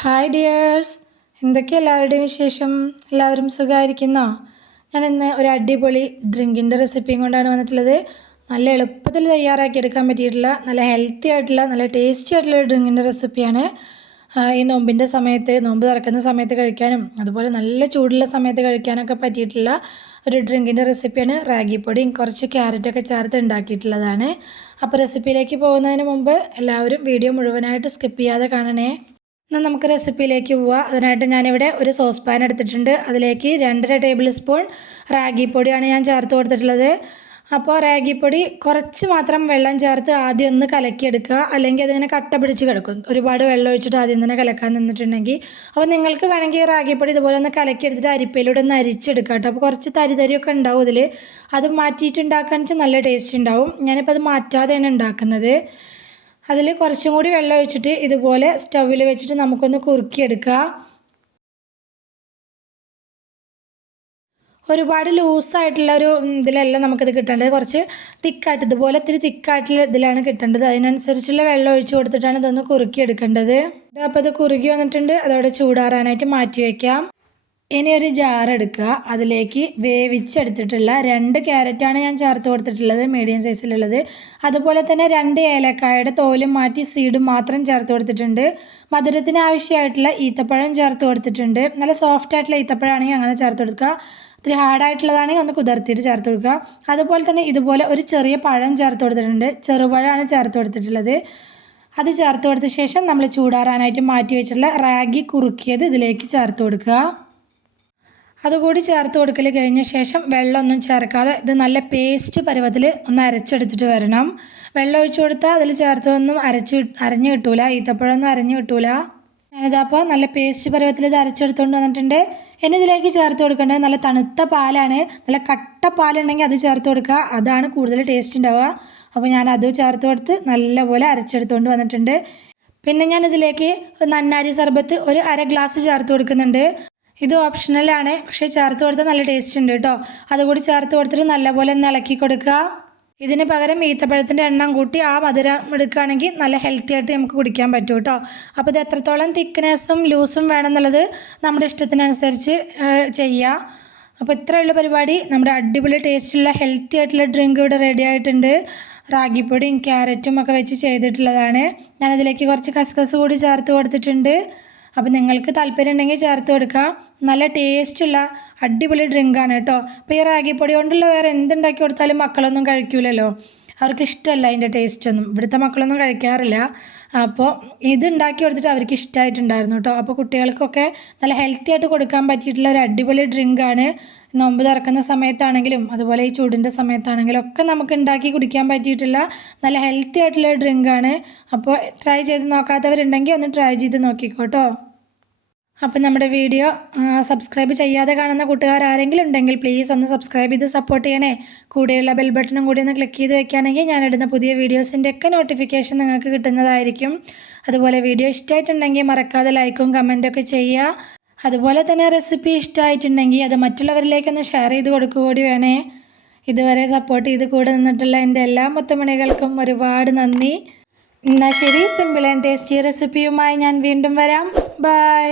Hi dears, എന്തൊക്കെയാണ് എല്ലാവരുടെയും വിശേഷം? എല്ലാവരും സുഖമായിരിക്കുന്നോ? ഞാൻ ഇന്ന് ഒരു അടിപൊളി ഡ്രിങ്കിൻ്റെ റെസിപ്പിയും കൊണ്ടാണ് വന്നിട്ടുള്ളത്. നല്ല എളുപ്പത്തിൽ തയ്യാറാക്കിയെടുക്കാൻ പറ്റിയിട്ടുള്ള നല്ല ഹെൽത്തി ആയിട്ടുള്ള നല്ല ടേസ്റ്റി ആയിട്ടുള്ള ഒരു ഡ്രിങ്കിൻ്റെ റെസിപ്പിയാണ്. ഈ നോമ്പിൻ്റെ സമയത്ത്, നോമ്പ് തുറക്കുന്ന സമയത്ത് കഴിക്കാനും അതുപോലെ നല്ല ചൂടുള്ള സമയത്ത് കഴിക്കാനൊക്കെ പറ്റിയിട്ടുള്ള ഒരു ഡ്രിങ്കിൻ്റെ റെസിപ്പിയാണ്. റാഗിപ്പൊടിയും കുറച്ച് ക്യാരറ്റൊക്കെ ചേർത്ത് ഉണ്ടാക്കിയിട്ടുള്ളതാണ്. അപ്പോൾ റെസിപ്പിയിലേക്ക് പോകുന്നതിന് മുമ്പ് എല്ലാവരും വീഡിയോ മുഴുവനായിട്ട് സ്കിപ്പ് ചെയ്യാതെ കാണണേ. എന്നാൽ നമുക്ക് റെസിപ്പിയിലേക്ക് പോവാം. അതിനായിട്ട് ഞാനിവിടെ ഒരു സോസ് പാൻ എടുത്തിട്ടുണ്ട്. അതിലേക്ക് 2.5 ടേബിൾ സ്പൂൺ റാഗിപ്പൊടിയാണ് ഞാൻ ചേർത്ത് കൊടുത്തിട്ടുള്ളത്. അപ്പോൾ റാഗിപ്പൊടി കുറച്ച് മാത്രം വെള്ളം ചേർത്ത് ആദ്യം ഒന്ന് കലക്കിയെടുക്കുക, അല്ലെങ്കിൽ അതിങ്ങനെ കട്ട പിടിച്ച് കിടക്കും. ഒരുപാട് വെള്ളം ഒഴിച്ചിട്ട് ആദ്യം തന്നെ കലക്കാൻ നിന്നിട്ടുണ്ടെങ്കിൽ. അപ്പോൾ നിങ്ങൾക്ക് വേണമെങ്കിൽ റാഗിപ്പൊടി ഇതുപോലെ ഒന്ന് കലക്കിയെടുത്തിട്ട് അരിപ്പയിലൂടെ ഒന്ന് അരിച്ചെടുക്കുക കേട്ടോ. അപ്പോൾ കുറച്ച് തരിതരിയൊക്കെ ഉണ്ടാവും ഇതിൽ. അത് മാറ്റിയിട്ട് ഉണ്ടാക്കുകയെന്ന് വെച്ചാൽ നല്ല ടേസ്റ്റ് ഉണ്ടാവും. ഞാനിപ്പോൾ അത് മാറ്റാതെയാണ് ഉണ്ടാക്കുന്നത്. അതിൽ കുറച്ചും കൂടി വെള്ളം ഒഴിച്ചിട്ട് ഇതുപോലെ സ്റ്റൗവിൽ വെച്ചിട്ട് നമുക്കൊന്ന് കുറുക്കിയെടുക്കുക. ഒരുപാട് ലൂസായിട്ടുള്ള ഒരു ഇതിലല്ല നമുക്കിത് കിട്ടേണ്ടത്. കുറച്ച് തിക്കായിട്ട് ഇതുപോലെ ഇത്തിരി തിക്കായിട്ടുള്ള ഇതിലാണ് കിട്ടേണ്ടത്. അതിനനുസരിച്ചുള്ള വെള്ളം ഒഴിച്ച് കൊടുത്തിട്ടാണ് ഇതൊന്ന് കുറുക്കിയെടുക്കേണ്ടത്. അപ്പോൾ ഇത് കുറുകി വന്നിട്ടുണ്ട്. അതവിടെ ചൂടാറാനായിട്ട് മാറ്റി വയ്ക്കാം. ഇനി ഒരു ജാർ എടുക്കുക. അതിലേക്ക് വേവിച്ചെടുത്തിട്ടുള്ള 2 ക്യാരറ്റാണ് ഞാൻ ചേർത്ത് കൊടുത്തിട്ടുള്ളത്, മീഡിയം സൈസിലുള്ളത്. അതുപോലെ തന്നെ 2 ഏലക്കായയുടെ തോലും മാറ്റി സീഡ് മാത്രം ചേർത്ത് കൊടുത്തിട്ടുണ്ട്. മധുരത്തിന് ആവശ്യമായിട്ടുള്ള ഈത്തപ്പഴം ചേർത്ത് കൊടുത്തിട്ടുണ്ട്. നല്ല സോഫ്റ്റ് ആയിട്ടുള്ള ഈത്തപ്പഴമാണെങ്കിൽ അങ്ങനെ ചേർത്ത് കൊടുക്കുക. ഇത്തിരി ഹാർഡായിട്ടുള്ളതാണെങ്കിൽ ഒന്ന് കുതിർത്തിയിട്ട് ചേർത്ത് കൊടുക്കുക. അതുപോലെ തന്നെ ഇതുപോലെ ഒരു ചെറിയ പഴം ചേർത്ത് കൊടുത്തിട്ടുണ്ട്. ചെറുപഴമാണ് ചേർത്ത് കൊടുത്തിട്ടുള്ളത്. അത് ചേർത്ത് കൊടുത്ത ശേഷം നമ്മൾ ചൂടാറാനായിട്ട് മാറ്റി വെച്ചിട്ടുള്ള റാഗി കുറുക്കിയത് ഇതിലേക്ക് ചേർത്ത് കൊടുക്കുക. അതുകൂടി ചേർത്ത് കൊടുക്കൽ കഴിഞ്ഞ ശേഷം വെള്ളമൊന്നും ചേർക്കാതെ ഇത് നല്ല പേസ്റ്റ് പരുവത്തിൽ ഒന്ന് അരച്ചെടുത്തിട്ട് വരണം. വെള്ളം ഒഴിച്ചു കൊടുത്താൽ അതിൽ ചേർത്തൊന്നും അരഞ്ഞ് കിട്ടൂല, ഈത്തപ്പഴമൊന്നും അരഞ്ഞ് കിട്ടൂല. ഞാനിതപ്പോൾ നല്ല പേസ്റ്റ് പരുവത്തിൽ ഇത് അരച്ചെടുത്തുകൊണ്ട് വന്നിട്ടുണ്ട്. ഇനി ഇതിലേക്ക് ചേർത്ത് കൊടുക്കേണ്ടത് നല്ല തണുത്ത പാലാണ്. നല്ല കട്ട പാലുണ്ടെങ്കിൽ അത് ചേർത്ത് കൊടുക്കുക, അതാണ് കൂടുതൽ ടേസ്റ്റ് ഉണ്ടാവുക. അപ്പോൾ ഞാൻ അതും ചേർത്ത് കൊടുത്ത് നല്ലപോലെ അരച്ചെടുത്തുകൊണ്ട് വന്നിട്ടുണ്ട്. പിന്നെ ഞാനിതിലേക്ക് നന്നാരി സർബത്ത് ഒരു 1/2 ഗ്ലാസ് ചേർത്ത് കൊടുക്കുന്നുണ്ട്. ഇത് ഓപ്ഷണലാണ്, പക്ഷേ ചേർത്ത് കൊടുത്താൽ നല്ല ടേസ്റ്റ് ഉണ്ട് കേട്ടോ. അതുകൂടി ചേർത്ത് കൊടുത്തിട്ട് നല്ലപോലെ ഒന്ന് ഇളക്കി കൊടുക്കുക. ഇതിന് പകരം ഈത്തപ്പഴത്തിൻ്റെ എണ്ണം കൂട്ടി ആ മധുരം എടുക്കുകയാണെങ്കിൽ നല്ല ഹെൽത്തി ആയിട്ട് നമുക്ക് കുടിക്കാൻ പറ്റും കേട്ടോ. അപ്പോൾ ഇത് എത്രത്തോളം തിക്നെസ്സും ലൂസും വേണമെന്നുള്ളത് നമ്മുടെ ഇഷ്ടത്തിനനുസരിച്ച് ചെയ്യുക. അപ്പോൾ ഇത്രയുള്ള പരിപാടി. നമ്മുടെ അടിപൊളി ടേസ്റ്റുള്ള ഹെൽത്തി ആയിട്ടുള്ള ഡ്രിങ്ക് ഇവിടെ റെഡി ആയിട്ടുണ്ട്. റാഗിപ്പൊടിയും ക്യാരറ്റും ഒക്കെ വെച്ച് ചെയ്തിട്ടുള്ളതാണ്. ഞാനതിലേക്ക് കുറച്ച് കസ്കസ് കൂടി ചേർത്ത് കൊടുത്തിട്ടുണ്ട്. അപ്പോൾ നിങ്ങൾക്ക് താല്പര്യം ഉണ്ടെങ്കിൽ ചേർത്ത് കൊടുക്കുക. നല്ല ടേസ്റ്റുള്ള അടിപൊളി ഡ്രിങ്കാണ് കേട്ടോ. അപ്പോൾ ഈ റാഗിപ്പൊടി കൊണ്ടുള്ള വേറെ എന്തുണ്ടാക്കി കൊടുത്താലും മക്കളൊന്നും കഴിക്കൂലല്ലോ, അവർക്ക് ഇഷ്ടമല്ല അതിൻ്റെ ടേസ്റ്റൊന്നും. ഇവിടുത്തെ മക്കളൊന്നും കഴിക്കാറില്ല. അപ്പോൾ ഇത് ഉണ്ടാക്കി കൊടുത്തിട്ട് അവർക്ക് ഇഷ്ടമായിട്ടുണ്ടായിരുന്നു കേട്ടോ. അപ്പോൾ കുട്ടികൾക്കൊക്കെ നല്ല ഹെൽത്തി ആയിട്ട് കൊടുക്കാൻ പറ്റിയിട്ടുള്ള ഒരു അടിപൊളി ഡ്രിങ്കാണ്. നോമ്പ് തുറക്കുന്ന സമയത്താണെങ്കിലും അതുപോലെ ഈ ചൂടിൻ്റെ സമയത്താണെങ്കിലും ഒക്കെ നമുക്ക് ഉണ്ടാക്കി കുടിക്കാൻ പറ്റിയിട്ടുള്ള നല്ല ഹെൽത്തി ആയിട്ടുള്ള ഡ്രിങ്കാണ്. അപ്പോൾ ട്രൈ ചെയ്ത് നോക്കാത്തവരുണ്ടെങ്കിൽ ഒന്ന് ട്രൈ ചെയ്ത് നോക്കിക്കോട്ടോ. അപ്പോൾ നമ്മുടെ വീഡിയോ സബ്സ്ക്രൈബ് ചെയ്യാതെ കാണുന്ന കൂട്ടുകാർ ആരെങ്കിലും ഉണ്ടെങ്കിൽ പ്ലീസ് ഒന്ന് സബ്സ്ക്രൈബ് ചെയ്ത് സപ്പോർട്ട് ചെയ്യണേ. കൂടെയുള്ള ബെൽ ബട്ടണും കൂടി ഒന്ന് ക്ലിക്ക് ചെയ്ത് വെക്കുകയാണെങ്കിൽ ഞാനിടുന്ന പുതിയ വീഡിയോസിൻ്റെ ഒക്കെ നോട്ടിഫിക്കേഷൻ നിങ്ങൾക്ക് കിട്ടുന്നതായിരിക്കും. അതുപോലെ വീഡിയോ ഇഷ്ടമായിട്ടുണ്ടെങ്കിൽ മറക്കാതെ ലൈക്കും കമൻറ്റൊക്കെ ചെയ്യുക. അതുപോലെ തന്നെ റെസിപ്പി ഇഷ്ടമായിട്ടുണ്ടെങ്കിൽ അത് മറ്റുള്ളവരിലേക്കൊന്ന് ഷെയർ ചെയ്ത് കൊടുക്കുക കൂടി വേണേ. ഇതുവരെ സപ്പോർട്ട് ചെയ്ത് കൂടെ നിന്നിട്ടുള്ള എൻ്റെ എല്ലാ മുത്തമണികൾക്കും ഒരുപാട് നന്ദി. എന്നാൽ ശരി, സിമ്പിൾ ആൻഡ് ടേസ്റ്റി റെസിപ്പിയുമായി ഞാൻ വീണ്ടും വരാം. ബൈ.